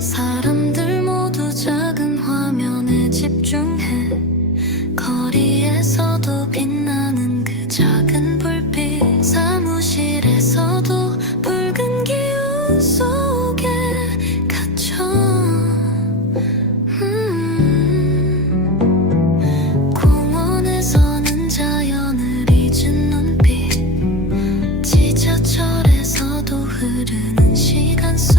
사람들 모두 작은 화면에 집중해. 거리에서도 빛나는 그 작은 불빛. 사무실에서도 붉은 기운 속에 갇혀. 음, 공원에서는 자연을 잊은 눈빛. 지하철에서도 흐르는 시간 속